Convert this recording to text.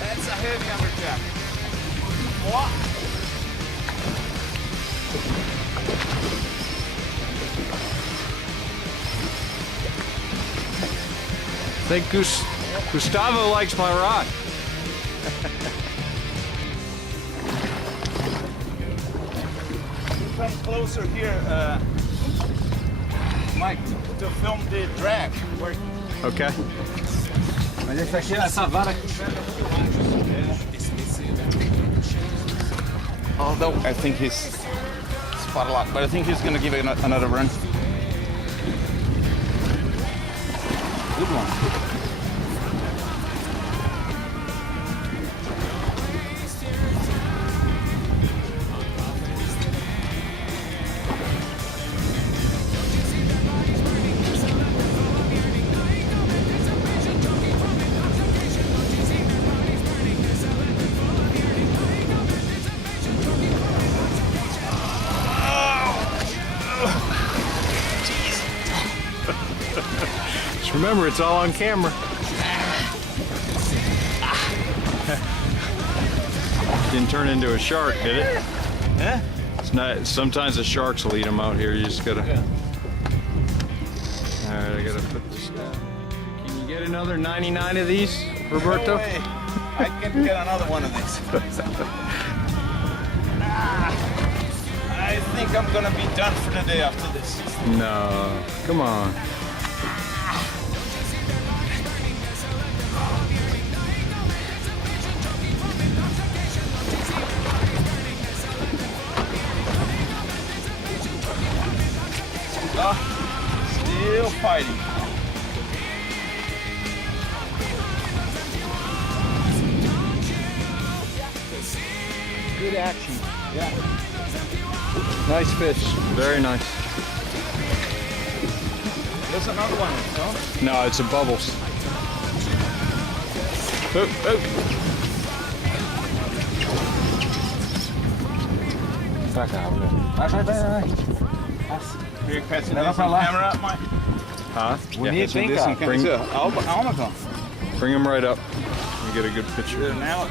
That's a heavy amberjack. What? I think Gustavo likes my rod. Come closer here, Mike, to film the drag. Okay. Mas esse aqui, essa vara aqui. Although I think he's spot a lot, but I think he's gonna give it another run. Good one. Just remember, it's all on camera. Didn't turn into a shark, did it? Yeah? It's not. Sometimes the sharks will eat them out here. You just gotta. Yeah. All right, I gotta put this down. Can you get another 99 of these, Roberto? No way. I can get another one of these. I think I'm gonna be done for the day after this. No, come on. Still fighting. Good action. Yeah. Nice fish. Very nice. There's another one, no? No, it's a bubbles. Oh, oh. Pra cá, vai. You're catching Leva this pra on lá. camera, Mike? Huh? Bonito, hein, This cara? on camera. Almaco. Bring him right up. You get a good picture. Now